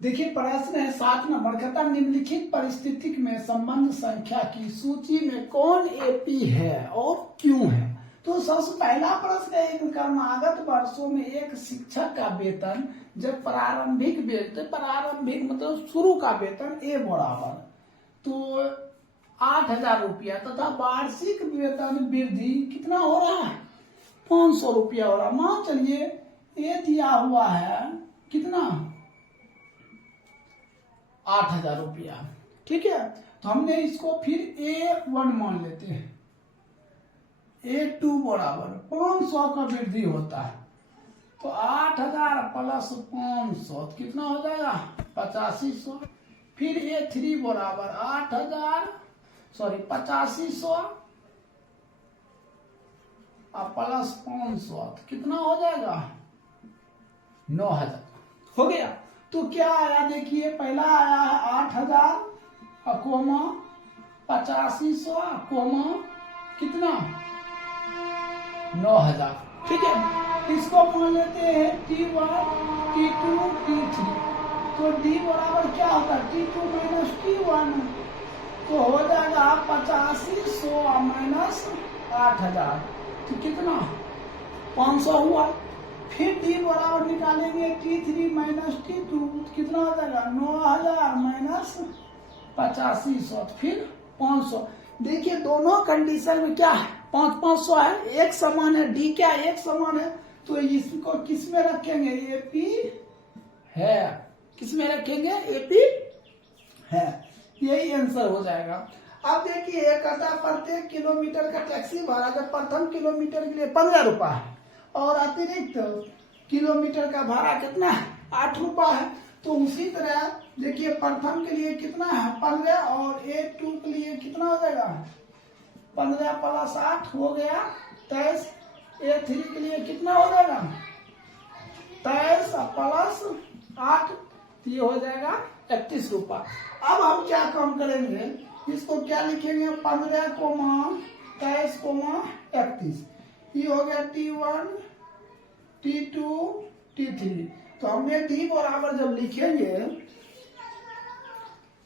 देखिए प्रश्न है 7 नंबर, कहता निम्नलिखित परिस्थिति में संबंध संख्या की सूची में कौन एपी है और क्यों है। तो सबसे पहला प्रश्न है, एक क्रमागत वर्षों में एक शिक्षक का वेतन जब प्रारंभिक मतलब शुरू का वेतन ए बराबर तो 8,000 रुपया तथा वार्षिक वेतन वृद्धि कितना हो रहा है 500 रुपया हो रहा। मान चलिए ए दिया हुआ है कितना 8,000 रुपया, ठीक है। तो हमने इसको फिर A1 मान लेते हैं, A2 बराबर 500 का वृद्धि होता है तो 8,000 प्लस 500 कितना हो जाएगा 8500। फिर A3 बराबर 8500 और प्लस 500 कितना हो जाएगा 9,000 हो गया। तो क्या आया देखिए, पहला आया है 8,000 कोमा 8500 कोमा कितना 9,000, ठीक है। इसको मान लेते हैं T1 T2 T3। तो D बराबर क्या होता है T2 माइनस T1 तो हो जाएगा 8500 माइनस 8,000 तो कितना 500 हुआ। फिर D बराबर निकालेंगे T3 माइनस T2 कितना हो जाएगा 9,000 माइनस 8500 फिर 500। देखिए दोनों कंडीशन में क्या है 500 है, एक समान है, D क्या एक समान है तो इसको किस में रखेंगे AP है, किस में रखेंगे AP है, यही आंसर हो जाएगा। अब देखिए एक कहता प्रत्येक किलोमीटर का टैक्सी भाड़ा जब प्रथम किलोमीटर के लिए 15 रुपया है और अतिरिक्त किलोमीटर का भाड़ा कितना है 8 रुपया है। तो उसी तरह देखिए प्रथम के लिए कितना है 15 और A2 के लिए कितना हो जाएगा 15 प्लस 8 हो गया 23। A3 के लिए कितना हो जाएगा 23 प्लस 8 ये हो जाएगा 31 रुपया। अब हम क्या काम करेंगे, इसको क्या लिखेंगे 15 कोमा 23 कोमा 31, ये हो गया T1 T2 T3। तो हमने D बराबर जब लिखेंगे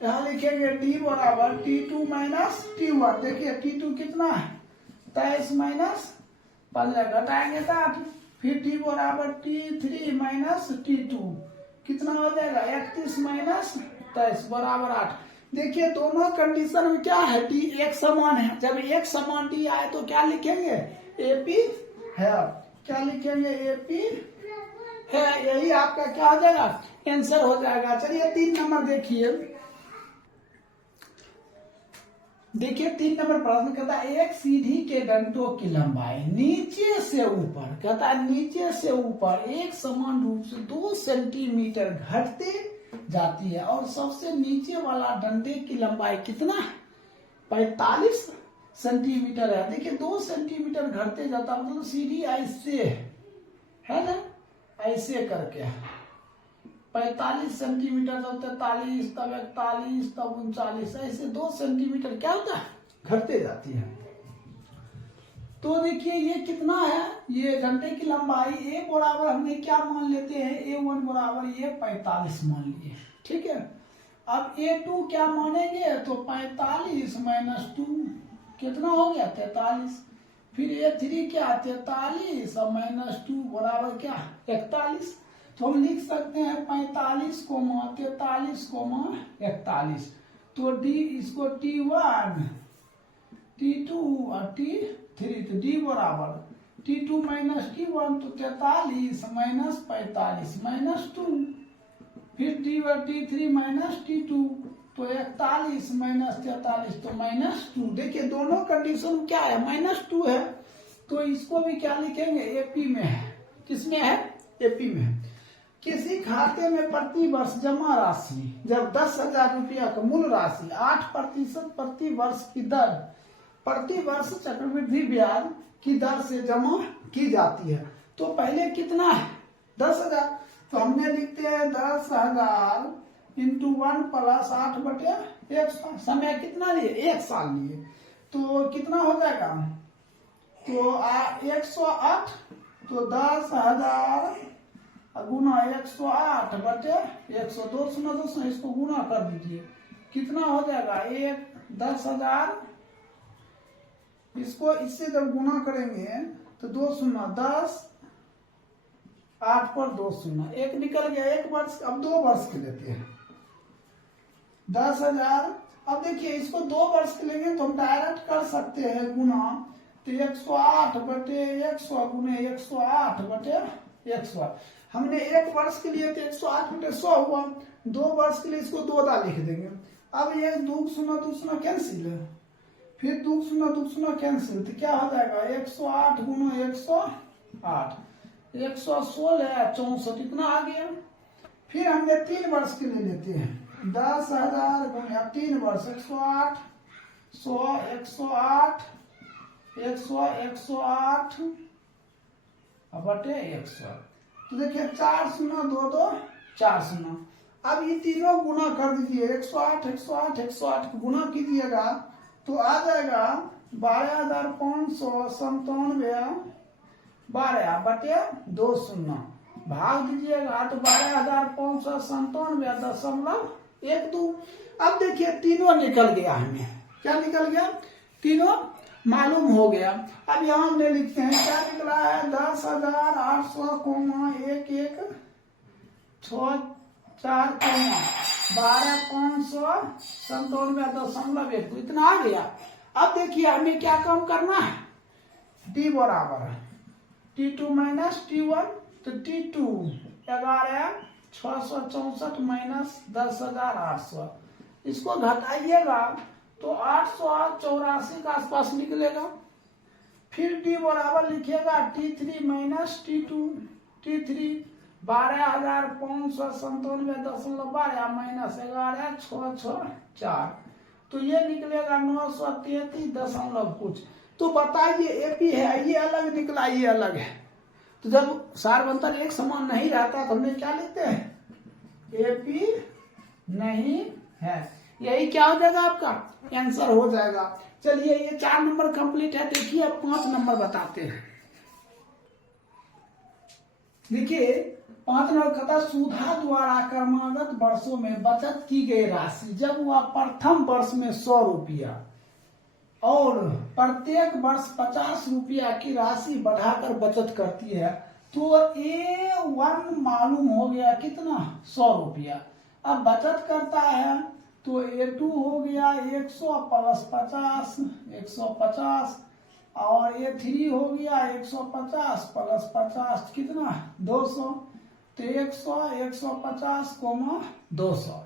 यहाँ लिखेंगे D बराबर T2 माइनस T1। देखिए T2 कितना है 23 माइनस 15 घटाएंगे तो 8। फिर D बराबर T3 माइनस T2 कितना हो जाएगा 31 माइनस 23 बराबर 8। देखिए दोनों कंडीशन में क्या है D एक समान है, जब एक समान D आए तो क्या लिखेंगे AP है, क्या लिखेंगे AP है, यही आपका क्या हो जाएगा आंसर हो जाएगा। चलिए 3 नंबर देखिए, 3 नंबर प्रश्न कहता है एक सीढ़ी के डंडों की लंबाई नीचे से ऊपर, कहता है नीचे से ऊपर एक समान रूप से 2 सेंटीमीटर घटते जाती है और सबसे नीचे वाला डंडे की लंबाई कितना है 45 सेंटीमीटर है। देखिए 2 सेंटीमीटर घटते जाता मतलब सीढ़ी ऐसे है ना, ऐसे करके 45 सेंटीमीटर तब 43 तब 41 तब 39 ऐसे 2 सेंटीमीटर क्या होता है घटते जाती है। तो देखिए ये कितना है, ये डंडे की लंबाई A बराबर हमने क्या मान लेते हैं A1 बराबर ये 45 मान लिए, ठीक है। अब A2 क्या मानेंगे तो 45 माइनस 2 कितना हो गया 43। फिर A3 क्या 43 और माइनस 2 बराबर क्या 41। तो हम लिख सकते हैं 45 कोमा 43 कोमा 41। तो D इसको T1 T2 और T3 तो D बराबर T2 माइनस T1 तो 43 माइनस 45 माइनस 2। फिर T3 माइनस T2 तो 41 माइनस 43 तो माइनस 2। देखिए दोनों कंडीशन क्या है -2 है तो इसको भी क्या लिखेंगे AP में है, किसमें है AP में है। किसी खाते में प्रति वर्ष जमा राशि जब 10,000 रुपया का मूल राशि 8% प्रति वर्ष की दर प्रति वर्ष चक्रवृद्धि ब्याज की दर से जमा की जाती है तो पहले कितना है 10,000। तो हमने लिखते हैं 10,000 इंटू 1 प्लस 8 बटे 100। समय कितना लिए 1 साल लिए तो कितना हो जाएगा तो 108 तो 10,000 गुना 108 बटे 100, 2 इसको गुना कर दीजिए, कितना हो जाएगा 10,000। इसको इससे जब गुना करेंगे तो 2 शून्य 10, 8 पर 2 शून्य, एक निकल गया, 1 वर्ष। अब 2 वर्ष के लेते हैं 10,000। अब देखिए इसको 2 वर्ष के लेंगे तो हम डायरेक्ट कर सकते हैं गुना, तो 108 बटे 100 गुने 108 बटे 100। हमने 1 वर्ष के लिए तो 108 बटे 100 हुआ, 2 वर्ष के लिए इसको 2 लिख देंगे। अब ये 2 शून्य कैंसिल है, फिर 2 शून्य कैंसिल, तो क्या हो जाएगा 108 गुना 108, 116 64, इतना आ गया। फिर हमने 3 वर्ष के लिए लेते हैं 10,000 गुना 3 वर्ष, 108 100 108 100 108 बटे 100। तो देखिए 4 शून्य 2 2 4 शून्य। अब ये तीनों गुना कर दीजिए, 108 108 108 को गुना कीजिएगा तो आ जाएगा 12,597 12 बटे 2 शून्य, भाग दीजिएगा तो 12,597.12। अब देखिए तीनों निकल गया, हमें क्या निकल गया, तीनों मालूम हो गया। अब यहाँ हमने लिखते हैं क्या निकला है 10,800,1164 12,597.1, इतना आ गया। अब देखिए हमें क्या काम करना है, डी बराबर T2 माइनस T1, तो T2 11,664 माइनस 10,800, इसको घटाइएगा तो 884 के आसपास निकलेगा। फिर D बराबर लिखिएगा T3 minus T2, T3 12,597.12 minus 11,664, तो ये निकलेगा 933 कुछ। तो बताइए एपी है, ये अलग निकला, ये अलग है। तो जब सारवंतर एक समान नहीं रहता तो हमने क्या लिखते हैं, एपी नहीं है। यही क्या हो जाएगा, आपका आंसर हो जाएगा। चलिए ये 4 नंबर कंप्लीट है। देखिए अब 5 नंबर बताते हैं। देखिए 5 नंबर कहता, सुधा द्वारा क्रमागत वर्षों में बचत की गई राशि जब वह प्रथम वर्ष में 100 रुपया और प्रत्येक वर्ष 50 रुपया की राशि बढ़ाकर बचत करती है, तो A1 मालूम हो गया कितना 100 रुपया। अब बचत करता है तो A2 हो गया 100 प्लस 50 150, और A3 हो गया 150 प्लस 50 कितना 200, तो 100 150 200।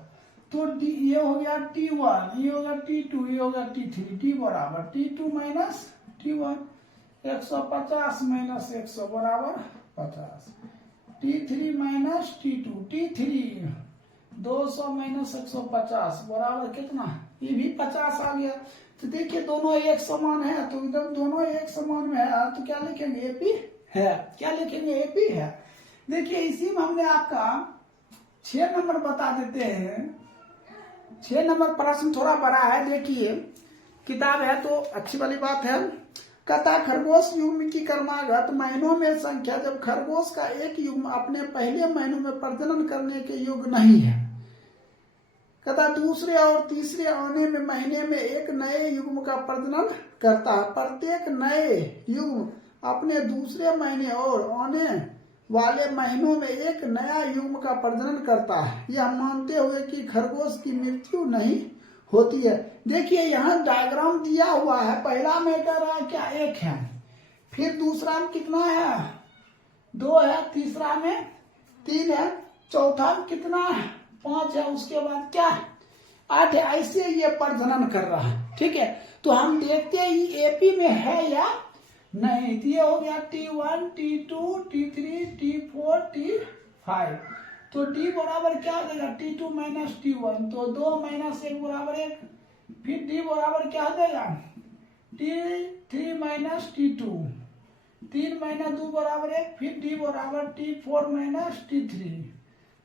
तो ये हो गया T1, ये हो गया T2, ये हो गया T3, T बराबर T2 माइनस T1, 150 माइनस 100 बराबर 50, T3 minus T2, T3 200 minus 150 बराबर कितना, ये भी 50 आ गया। तो देखिए दोनों एक समान है, तो इधर दोनों एक समान में है, तो क्या लिखेंगे एपी है, क्या लिखेंगे एपी है। देखिए इसी में हमने आपका 6 नंबर बता देते हैं। 6 नंबर प्रश्न थोड़ा बड़ा है, देखिए किताब है तो अच्छी वाली बात है। कहता खरगोश युग्म की क्रमागत महीनों में संख्या जब खरगोश का एक युग्म अपने पहले महीनों में प्रजनन करने के योग्य नहीं है, कहता दूसरे और तीसरे आने में महीने में एक नए युग्म का प्रजनन करता है। प्रत्येक नए युग्म अपने दूसरे महीने और आने वाले महीनों में एक नया युग्म का प्रजनन करता है, यह मानते हुए कि खरगोश की मृत्यु नहीं होती है। देखिए यहाँ डायग्राम दिया हुआ है, पहला में कह रहा है क्या 1 है, फिर दूसरा में कितना है 2 है, तीसरा में 3 है, चौथा में कितना है 5 है, उसके बाद क्या 8 है। ऐसे ये प्रजनन कर रहा है, ठीक है। तो हम देखते हैं ये एपी में है या नहीं। ये हो गया T1 T2 T3 T4 T5, तो D बराबर क्या हो जाएगा T2 माइनस T1, तो 2 माइनस 1 बराबर 1, फिर D बराबर क्या हो जाएगा T3 माइनस T2, 3 माइनस 2 बराबर 1, फिर D बराबर T4 माइनस T3,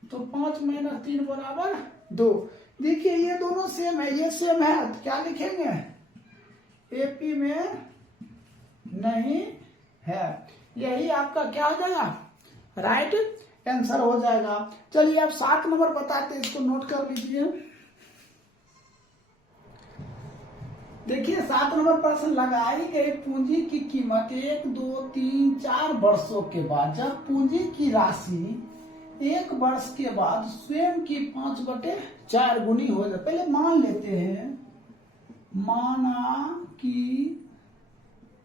तो 5 माइनस 3 बराबर 2। देखिए ये दोनों सेम है, ये सेम है, तो क्या लिखेंगे एपी में नहीं है। यही आपका क्या हो जाएगा राइट आंसर हो जाएगा। चलिए अब 7 नंबर बताते हैं, इसको नोट कर लीजिए। देखिए 7 नंबर प्रश्न, लगाई गई पूंजी की कीमत 1, 2, 3, 4 वर्षों के बाद जब पूंजी की राशि 1 वर्ष के बाद स्वयं की 5/4 गुनी हो जाए। पहले मान लेते हैं, माना कि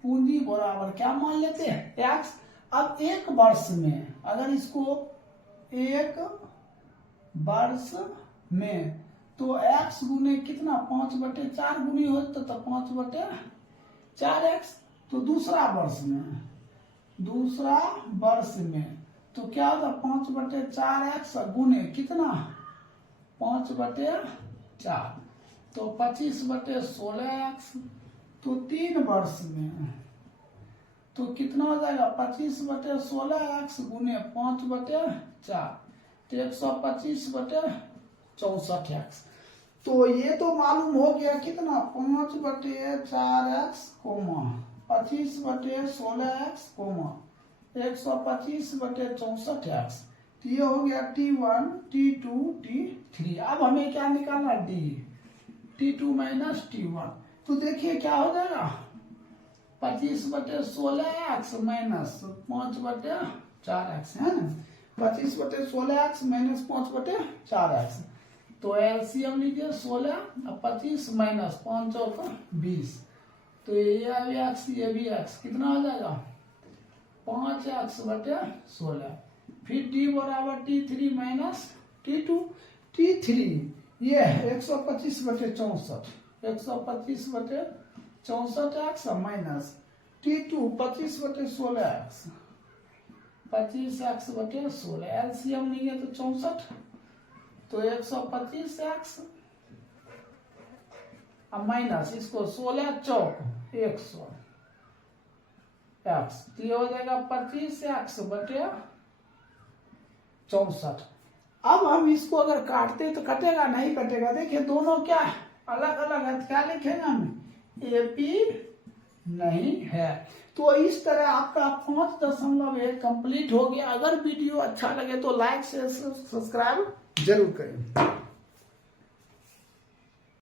पूंजी बराबर क्या मान लेते हैं, x। अब 1 वर्ष में, अगर इसको 1 वर्ष में, तो x गुने कितना 5/4 गुनी होता तो 5/4x। तो दूसरा वर्ष में तो क्या होता 5/4x गुने कितना 5/4, तो 25/16x। तो 3 वर्ष में तो कितना हो जाएगा 25/16x गुने 5/4, तो 125/64x। तो ये तो मालूम हो गया कितना 5/4x, 25/16x, 125/64x। तो ये हो गया T1, T2, T3। अब हमें क्या निकालना, D, T2 माइनस T1। तो देखिए क्या हो जाएगा 25/16x माइनस 5/4x है ना, 25/16x माइनस 5/4x। तो एलसीएम लीजिए 16 और 25 माइनस 5 और 20। तो ये भी x, ये भी x, कितना हो जाएगा 5x/16। फिर t बराबर T3 माइनस T2। T3 ये 125/64, 125/64x minus T2 25/16x, 25x/16। LCM नहीं है तो 64, तो 125x माइनस इसको 16 चौक 100 x, तो ये हो जाएगा 25x/64। अब हम इसको अगर काटते तो कटेगा, नहीं कटेगा। देखिए दोनों क्या अलग अलग है, क्या लिखेंगे हम, एपी नहीं है। तो इस तरह आपका 5.1 कंप्लीट हो गया। अगर वीडियो अच्छा लगे तो लाइक से सब्सक्राइब जरूर करें।